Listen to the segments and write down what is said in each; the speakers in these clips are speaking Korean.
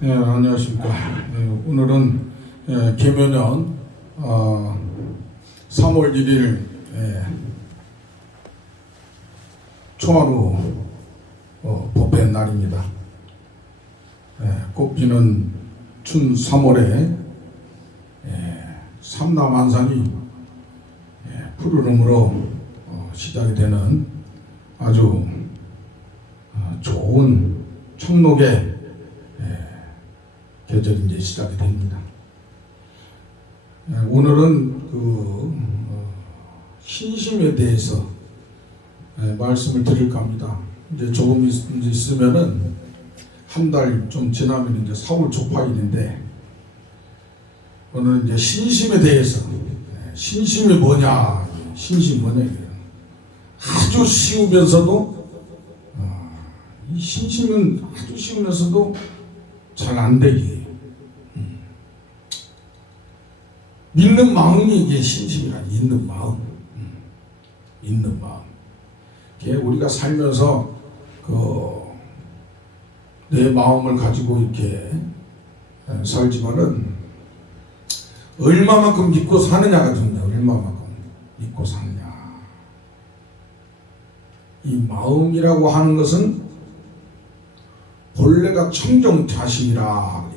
네, 안녕하십니까. 네, 오늘은 예, 개묘년 어, 3월 1일 예, 초하루 어, 법회 날입니다. 예, 꽃피는 춘 3월에 예, 삼남한산이 예, 푸르름으로 어, 시작이 되는 아주 어, 좋은 청록의 계절이 이제 시작이 됩니다. 예, 오늘은 그 어, 신심에 대해서 예, 말씀을 드릴까 합니다. 이제 조금 있으면은 한 달 좀 지나면 이제 4월 초파일인데 오늘은 이제 신심에 대해서 예, 신심이 뭐냐 신심이 뭐냐 아주 쉬우면서도 어, 이 신심은 아주 쉬우면서도 잘 안 되기. 음. 믿는 마음이 이게 신심이라 믿는 마음. 음. 믿는 마음. 이게 우리가 살면서 그 내 마음을 가지고 이렇게 에, 살지만은 얼마만큼 믿고 사느냐가 중요해. 얼마만큼 믿고 사느냐. 이 마음이라고 하는 것은 본래가 청정 자신이라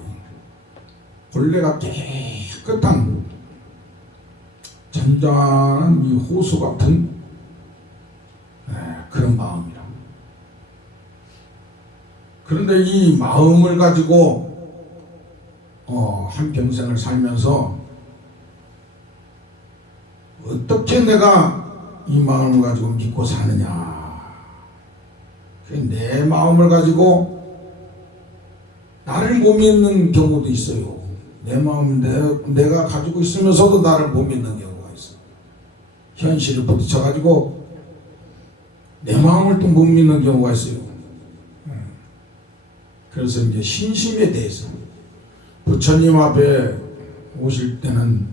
본래가 깨끗한 잔잔한 이 호수 같은 에, 그런 마음이라. 그런데 이 마음을 가지고 어, 한 평생을 살면서 어떻게 내가 이 마음을 가지고 믿고 사느냐. 그내 마음을 가지고 나를 못 믿는 경우도 있어요. 내 마음 내, 내가 가지고 있으면서도 나를 못 믿는 있어. 현실을 부딪혀가지고 내 마음을 또 못 믿는 경우가 있어요. 음. 그래서 이제 신심에 대해서 부처님 앞에 오실 때는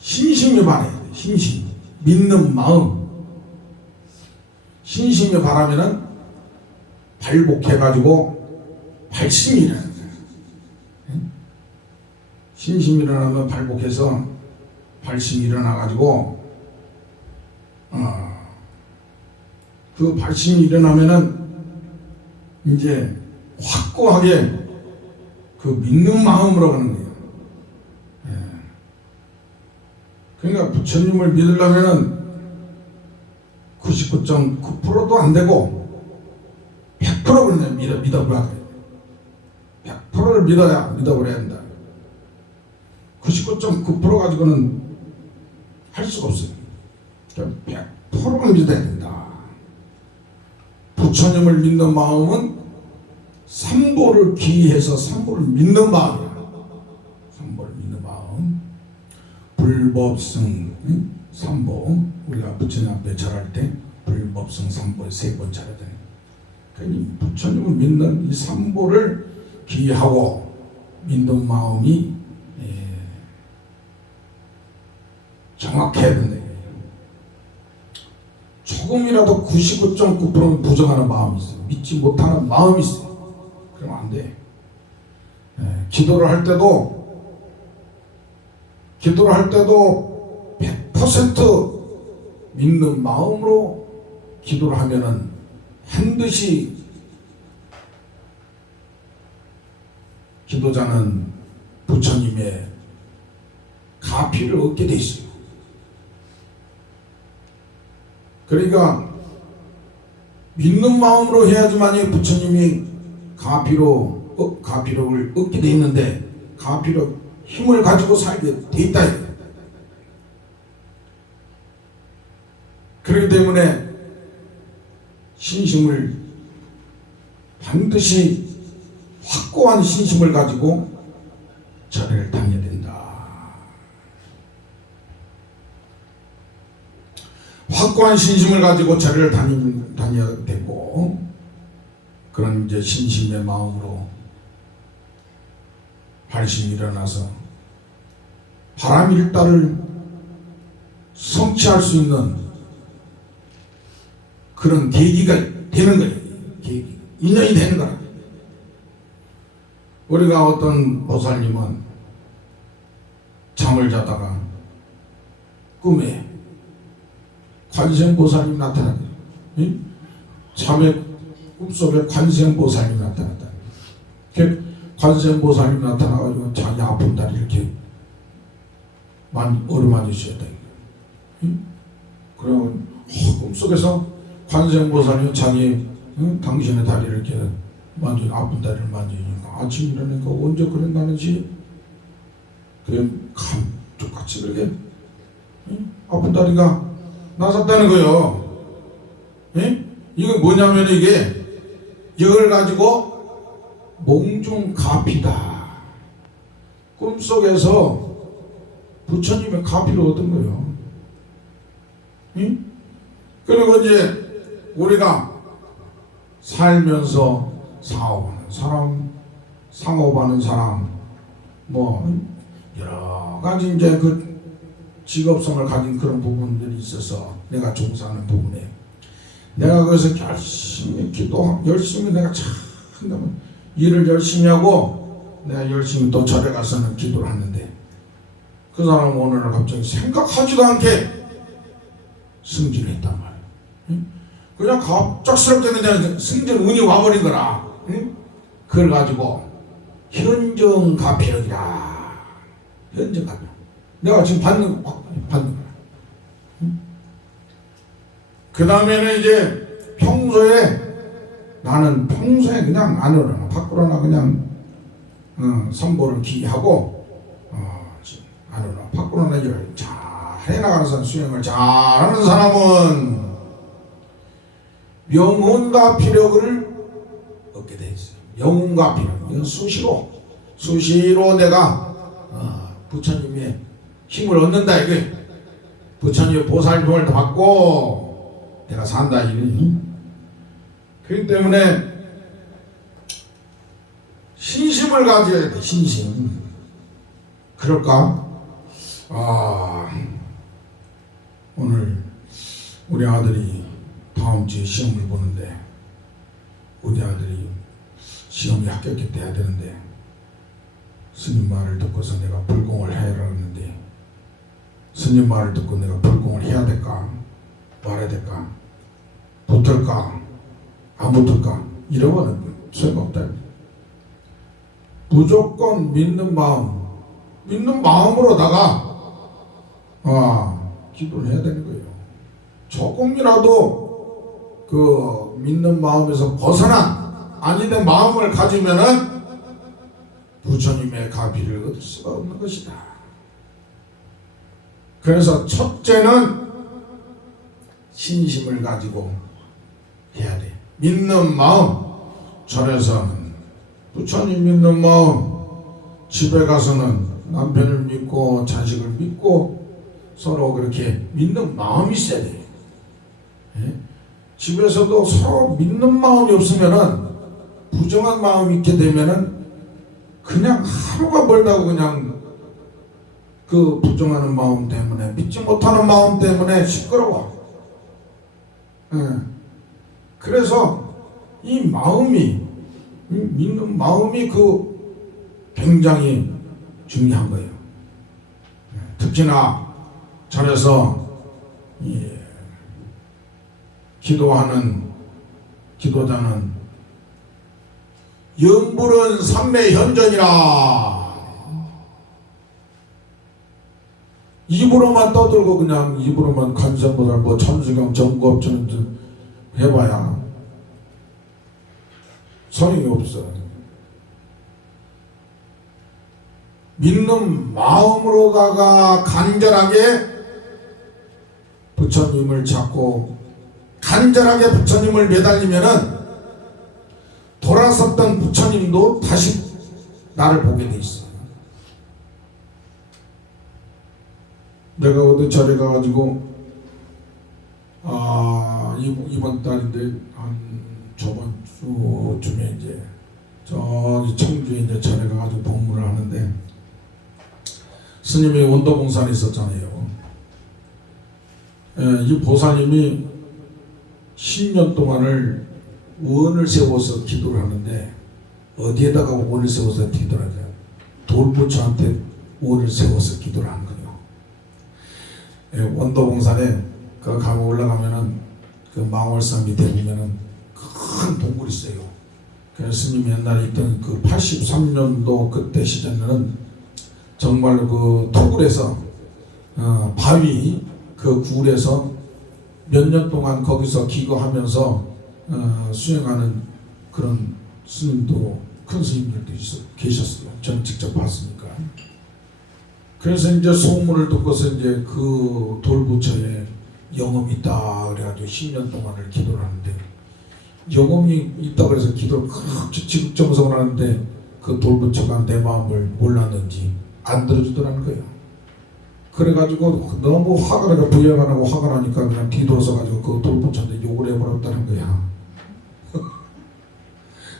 신심이 바라야 돼. 신심. 믿는 마음. 신심이 바라면은 발복해가지고 발심이 일어나는 거예요. 응? 신심이 일어나면 발복해서 발심이 일어나가지고 어, 그 발심이 일어나면은 이제 확고하게 그 믿는 마음으로 가는 거예요. 예. 그러니까 부처님을 믿으려면은 99.9%도 안 되고 100% 그냥 믿어 믿어버려야 돼. 100%를 믿어야 믿어버려야 한다. 99.9% 가지고는 할 수가 없어요. 그러니까 100%를 믿어야 된다. 부처님을 믿는 마음은 삼보를 기해서 삼보를 믿는 마음이야. 삼보를 믿는 마음. 불법승 응? 삼보 우리가 부처님 앞에 절할 때 불법승 삼보 세번 절해야 돼. 그러니 부처님을 믿는 이 삼보를 기하고 믿는 마음이 예, 정확해야 된다. 조금이라도 99.9%는 부정하는 마음이 있어요. 믿지 못하는 마음이 있어요. 그러면 안 돼. 예, 기도를 할 때도 기도를 할 때도 100% 믿는 마음으로 기도를 하면은 반드시 기도자는 부처님의 가피를 얻게 돼 있어요. 그러니까 믿는 마음으로 해야지만이 부처님이 가피로 어, 가피력을 얻게 돼 있는데 가피력 힘을 가지고 살게 돼 있다. 그렇기 때문에 신심을 반드시 확고한 신심을 가지고 절을 다녀야 된다. 확고한 신심을 가지고 절을 다니, 다녀야 되고 그런 이제 신심의 마음으로 발심이 일어나서 바람 일다를 성취할 수 있는 그런 계기가 되는 거예요. 계기. 인연이 되는 거라. 우리가 어떤 보살님은 잠을 자다가 꿈에 관세음보살님 나타나요. 응? 잠에 꿈속에 관세음보살님 나타났다. 그 관세음보살님 나타나가지고 자기 아픈 다리 이렇게 만 어루만지셔야 돼. 응? 그러면 어, 꿈속에서 관세음보살님 자기 응? 당신의 다리를 이렇게 만지 아픈 다리를 만지니까 아침 일어나니까 언제 그랬나는지 그래 감쪽같이 그렇게 응? 아픈 다리가 나섰다는 거요. 예? 이거 뭐냐면 이게 이걸 가지고 몽중가피다. 꿈속에서 부처님의 가피를 얻은 거예요. 예? 그리고 이제 우리가 살면서 사업하는 사람, 상업하는 사람, 뭐 여러 가지 이제 그 직업성을 가진 그런 부분들이 있어서 내가 종사하는 부분에 내가 거기서 열심히 기도 열심히 내가 참 일을 열심히 하고 내가 열심히 또 절에 가서는 기도를 하는데 그 사람은 오늘 날 갑자기 생각하지도 않게 승진을 했단 말이야. 응? 그냥 갑작스럽게 그냥 승진 운이 와버린 거라. 응? 그걸 가지고 현정가피력이라. 현정가피력. 내가 지금 받는 거, 받는 거야. 그 다음에는 이제 평소에 나는 평소에 그냥 안으로나 밖으로나 그냥 어, 선보를 기하고 어, 안으로나 밖으로나 일을 잘 해나가는 사람 수행을 잘하는 사람은 명운과 피력을 얻게 돼 있어요. 명운과 피력 이건 수시로 수시로 내가 어, 부처님의 힘을 얻는다 이게. 부처님의 보살님을 받고 내가 산다 이게. 그렇기 때문에 신심을 가져야 돼 신심. 그럴까? 아 오늘 우리 아들이 다음 주에 시험을 보는데 우리 아들이 시험에 합격했 돼야 되는데 스님 말을 듣고서 내가 불공을 해라 했는데 스님 말을 듣고 내가 불공을 해야 될까? 말아야 될까? 붙을까? 안 붙을까? 이러면은 소용없다. 무조건 믿는 마음 믿는 마음으로다가 아 기도를 해야 되는 거예요. 조금이라도 그 믿는 마음에서 벗어난 아니된 마음을 가지면은 부처님의 가비를 얻을 수가 없는 것이다. 그래서 첫째는 신심을 가지고 해야 돼. 믿는 마음. 절에서는 부처님 믿는 마음. 집에 가서는 남편을 믿고 자식을 믿고 서로 그렇게 믿는 마음이 있어야 돼. 예? 집에서도 서로 믿는 마음이 없으면은 부정한 마음이 있게 되면은 그냥 하루가 멀다고 그냥 그 부정하는 마음 때문에 믿지 못하는 마음 때문에 시끄러워. 예. 그래서 이 마음이 이 믿는 마음이 그 굉장히 중요한 거예요. 예. 특히나 절에서 이 기도하는 기도자는 영불은 삼매 현전이라 입으로만 떠들고 그냥 입으로만 간선보다 뭐 천수경 정법주는 해봐야 소용이 없어 믿는 마음으로다가 간절하게 부처님을 찾고 간절하게 부처님을 매달리면은 돌아섰던 부처님도 다시 나를 보게 돼 있어. 내가 어디 절에 가가지고 아 이- 이번 달인데 한 저번 주쯤에 이제 저기 청주에 이제 절에 가가지고 법문을 하는데 스님이 원도봉산에 있었잖아요. 예, 이 보살님이 10년 동안을 원을 세워서 기도를 하는데 어디에다가 원을 세워서 기도를 하냐 돌부처한테 원을 세워서 기도를 하는 원도봉산에 그 가면 올라가면은 그 망월산 밑에 보면은 큰 동굴이 있어요 그래서 스님이 옛날에 있던 그 83년도 그때 시절에는 정말 그 토굴에서 어, 바위 그 굴에서 몇 년 동안 거기서 기거하면서 어, 수행하는 그런 스님도 큰 스님들도 있어 계셨어요. 저는 직접 봤으니까. 그래서 이제 소문을 듣고서 이제 그 돌부처에 영험이 있다 그래가지고 10년 동안을 기도를 하는데 영험이 있다 그래서 기도를 지극정성을 하는데 그 돌부처가 내 마음을 몰랐는지 안 들어주더라는 거예요. 그래가지고 너무 화가 나고 부여가 나고 화가 나니까 그냥 뒤돌아서 가지고 그 돌부처한테 욕을 해버렸다는 거야.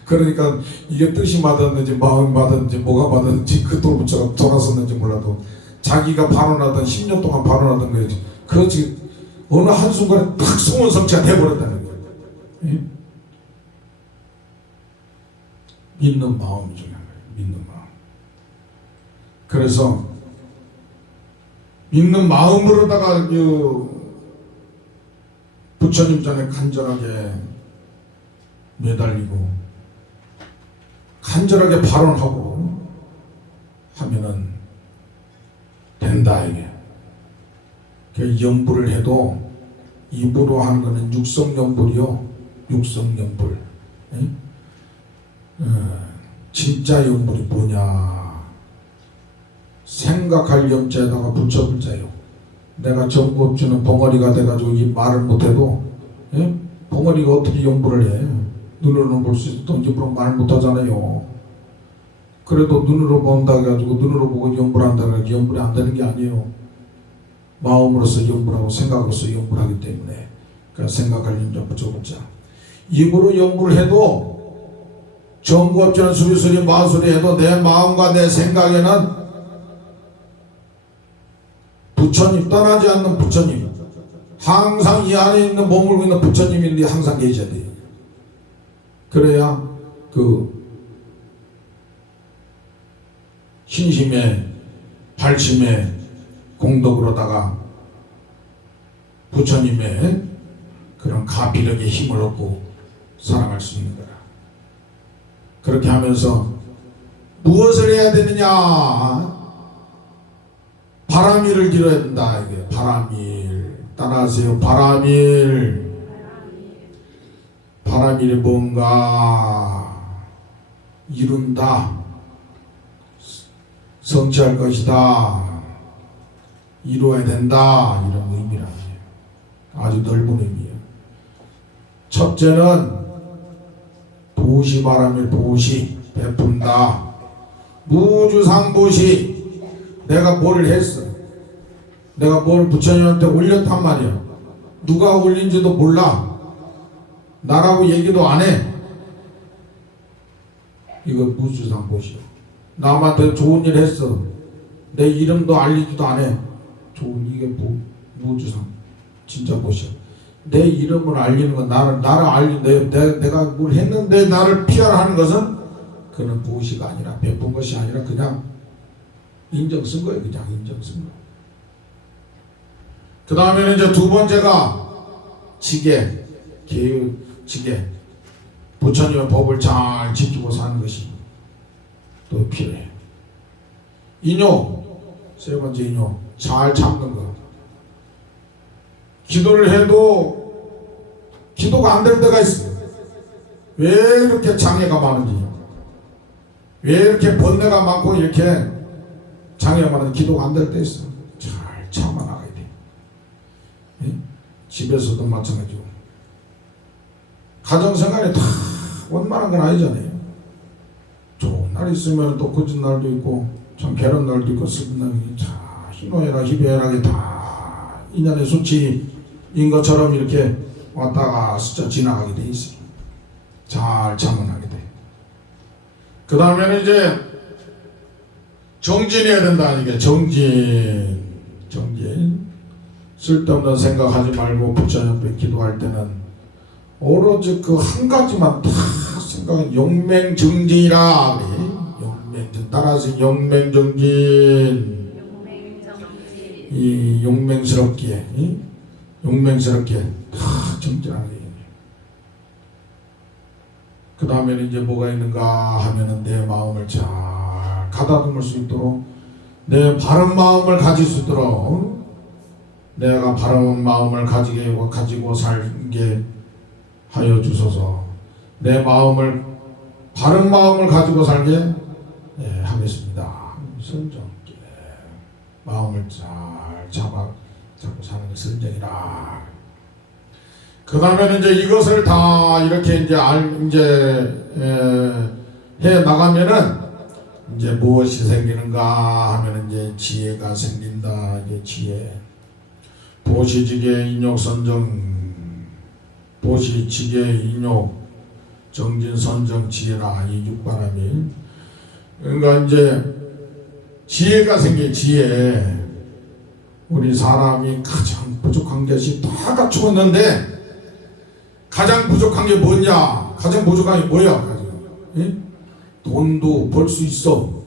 그러니까 이게 뜻이 맞았는지 마음이 맞았는지 뭐가 맞았는지 그 돌부처가 돌아섰는지 몰라도 자기가 발언하던 10년 동안 발언하던 거지 그것이 어느 한순간에 탁 소원성취가 돼버렸다는 거예요. 예? 믿는 마음이 중요한 거예요. 믿는 마음. 그래서 믿는 마음으로다가 그 부처님 전에 간절하게 매달리고 간절하게 발언하고 하면은 된다 이게. 그 염불을 해도 입으로 하는 거는 육성 염불이요. 육성 염불. 예? 어, 진짜 염불이 뭐냐? 생각할 염자에다가 붙여볼 자요. 내가 정법주는 벙어리가 돼가지고 이 말을 못해도 예? 벙어리가 어떻게 염불을 해? 눈으로는 볼 수 있어도 입으로 말 못하잖아요. 그래도 눈으로 본다 해가지고 눈으로 보고 염불한다 해가지고 염불이 안 되는 게 아니에요. 마음으로서 염불하고 생각으로서 염불하기 때문에 그러니까 생각할 염자 붙여보자. 입으로 염불을 해도 정법주는 수리수리 마수리 해도 내 마음과 내 생각에는 부처님 떠나지 않는 부처님 항상 이 안에 있는 머물고 있는 부처님인데 항상 계셔야 돼요. 그래야 그 신심에 발심에 공덕으로다가 부처님의 그런 가비력의 힘을 얻고 살아갈 수 있는 거라. 그렇게 하면서 무엇을 해야 되느냐? 바람일을 길어야 된다. 바람일 따라하세요. 바람일 바람일이 뭔가 이룬다. 성취할 것이다. 이루어야 된다. 이런 의미라는. 아주 넓은 의미예요. 첫째는 보시 바람일 보시 베푼다. 무주상보시 내가 뭘 했어. 내가 뭘 부처님한테 올렸단 말이야. 누가 올린지도 몰라. 나라고 얘기도 안 해. 이거 무주상보시야. 남한테 좋은 일 했어. 내 이름도 알리지도 안 해. 좋은 이게 뭐 무주상 진짜 보시오. 내 이름을 알리는 건 나를 나를 알리 내, 내 내가 뭘 했는데 나를 피하라는 것은 그는 보시가 아니라 베푼 것이 아니라 그냥 인정 쓴 거예요. 그냥 인정 쓴 거. 그 다음에는 이제 두 번째가 지계 계유 지계 부처님의 법을 잘 지키고 사는 것이 또 필요해. 인요 세 번째 인요 잘 참는 거. 기도를 해도 기도가 안 될 때가 있어요. 왜 이렇게 장애가 많은지, 왜 이렇게 번뇌가 많고 이렇게 장애가 많은 기도가 안 될 때 있어. 잘 참아 나가야 돼. 예? 집에서도 마찬가지고. 가정생활에 다 원만한 건 아니잖아요. 좋은 날 있으면 또 거짓 날도 있고, 참 괴로운 날도 있고, 슬픈 날도 있고, 자, 희노애락, 희배애락이 다 인연의 수치인 것처럼 이렇게 왔다가 스쳐 지나가게 돼 있어요. 잘 참아나게 돼. 그 다음에는 이제 정진해야 된다. 이게 정진, 정진. 쓸데없는 생각하지 말고 부처님 앞에 기도할 때는 오로지 그 한 가지만 다 생각은 용맹정진이라 그래. 용맹정 따라서 용맹정진 이 용맹스럽게 이? 용맹스럽게 다 정진하게 그 다음에는 이제 뭐가 있는가 하면은 내 마음을 잘 가다듬을 수 있도록 내 바른 마음을 가질 수 있도록 내가 바른 마음을 가지게 가지고 살게 하여 주소서 내 마음을 바른 마음을 가지고 살게 예, 하겠습니다. 선정께 마음을 잘 잡아 잡고 사는 게 선정이라. 그 다음에는 이제 이것을 다 이렇게 이제 알 이제 에, 해 나가면은 이제 무엇이 생기는가 하면은 이제 지혜가 생긴다. 이제 지혜. 보시지계 인욕 선정 보시지계 인욕 정진 선정 지혜라 이 육바람이. 그러니까 이제 지혜가 생겨 지혜. 우리 사람이 가장 부족한 것이 다 갖추었는데 가장 부족한 게 뭐냐? 가장 부족한 게 뭐야? 예? 돈도 벌 수 있어.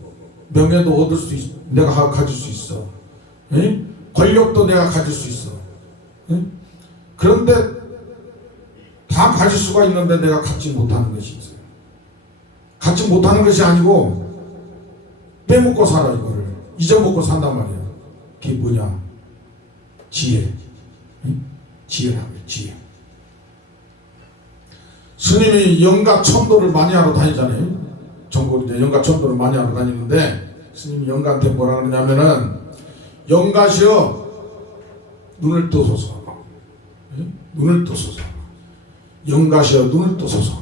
명예도 얻을 수 있, 내가 가- 가질 수 있어. 예? 권력도 내가 가질 수 있어. 예? 그런데 다 가질 수가 있는데 내가 갖지 못하는 것이 있어요. 갖지 못하는 것이 아니고 빼먹고 살아 이거를. 잊어먹고 산단 말이야 그게 뭐냐? 지혜. 응? 지혜라고 해 지혜. 스님이 영가 천도를 많이 하러 다니잖아요. 전국에 영가 천도를 많이 하러 다니는데 스님이 영가한테 뭐라 그러냐면은 영가시여 눈을 뜨소서. 응? 눈을 뜨소서 영가시여 눈을 뜨소서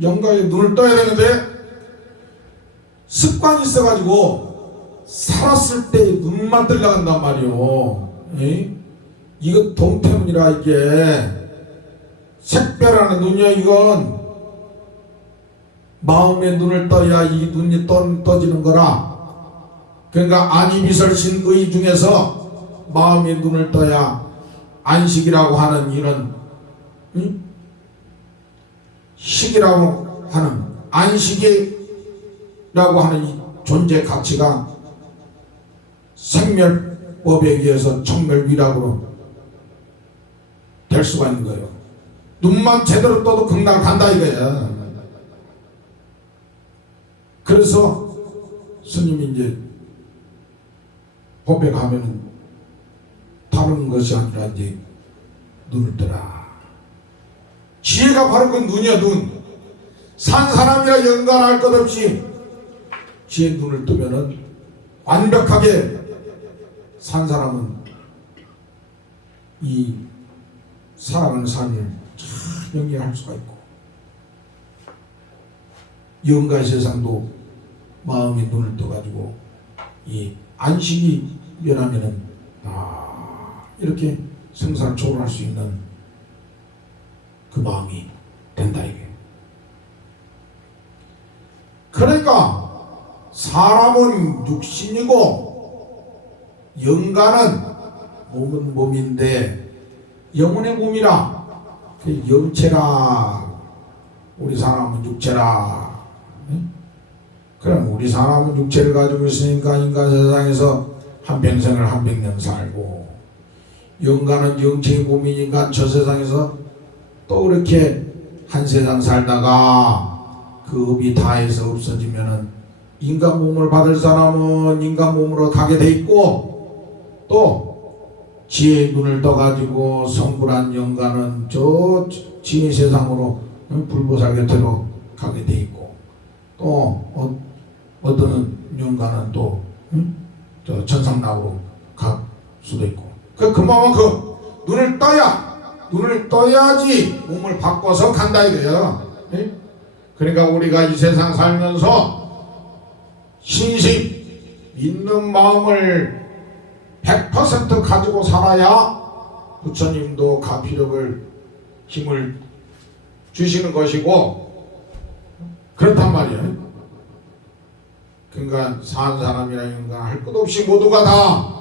영가에 눈을 떠야 되는데 습관이 있어가지고 살았을 때 눈만 들려간단 말이오. 에? 이거 동태문이라 이게 색별하는 눈이야 이건 마음의 눈을 떠야 이 눈이 떠, 떠지는 거라. 그러니까 안이비설신 의 중에서 마음의 눈을 떠야 안식이라고 하는 이런 응? 식이라고 하는 안식이라고 하는 이 존재 가치가 생멸법에 의해서 청멸위락으로 될 수가 있는 거예요. 눈만 제대로 떠도 극락 간다 이거야. 그래서 스님이 이제 법에 가면은 다른 것이 아니라 이제 눈을 뜨라. 지혜가 바로 그 눈이야 눈. 산 사람이라 연관할 것 없이 지혜 눈을 뜨면은 완벽하게 산 사람은 이 살아가는 삶을 잘 연기할 수가 있고 영가의 세상도 마음의 눈을 떠가지고 이 안식이 면하면은 아 이렇게 생사를 초월할 수 있는 그 마음이 된다 이게. 그러니까 사람은 육신이고 영가는 몸은 몸인데 영혼의 몸이라 그 영체라 우리 사람은 육체라 응? 그럼 우리 사람은 육체를 가지고 있으니까 인간 세상에서 한 평생을 한 백년 살고 영가는 영체의 몸이니까 저 세상에서 또 그렇게 한 세상 살다가 그 업이 다해서 없어지면은 인간 몸을 받을 사람은 인간 몸으로 가게 돼 있고 또 지혜의 눈을 떠가지고 성불한 영가는 저 지혜 세상으로 어, 불보살 곁으로 가게 돼 있고 또 어, 어떤 영가는 또 응? 저 천상락으로 갈 수도 있고 그 그만큼 눈을 떠야 눈을 떠야지 몸을 바꿔서 간다 이거야. 예? 그러니까 우리가 이 세상 살면서 신심 있는 마음을 100% 가지고 살아야 부처님도 가피력을 힘을 주시는 것이고 그렇단 말이에요. 그러니까 산 사람이라 인가 할 것 없이 모두가 다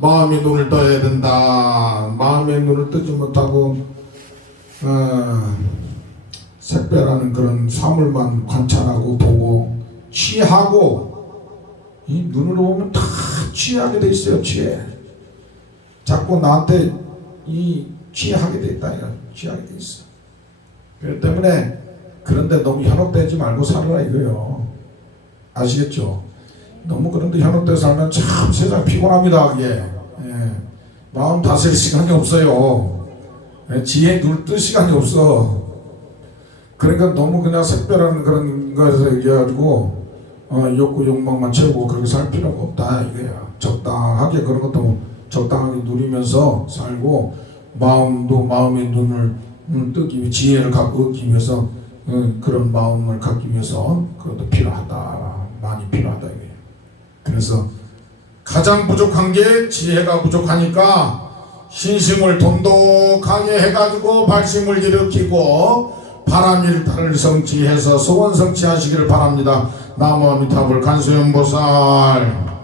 마음의 눈을 떠야 된다. 마음의 눈을 뜨지 못하고 어, 색배라는 그런 사물만 관찰하고 보고 취하고 이 눈으로 보면 다 취하게 돼 있어요 취해. 자꾸 나한테 이 취하게 돼 있다 취하게 돼 있어. 그렇기 때문에 그런데 너무 현혹되지 말고 살아라 이거요. 아시겠죠 너무 그런데 현혹돼 살면 참 세상 피곤합니다. 그게 예. 마음 다스릴 시간이 없어요. 예, 지혜 눌뜰 시간이 없어. 그러니까 너무 그냥 색별하는 그런 거에서 얘기해가지고 어, 욕구 욕망만 채우고 그렇게 살 필요가 없다 이거야. 적당하게 그런 것도 적당하게 누리면서 살고 마음도 마음의 눈을 음, 뜨기 위해 지혜를 갖고 얻기 위해서 어, 그런 마음을 갖기 위해서 그것도 필요하다. 많이 필요하다 그래서 가장 부족한 게 지혜가 부족하니까 신심을 돈독하게 해가지고 발심을 일으키고 바람일탈을 성취해서 소원 성취하시기를 바랍니다. 나무 아미타불 간수연보살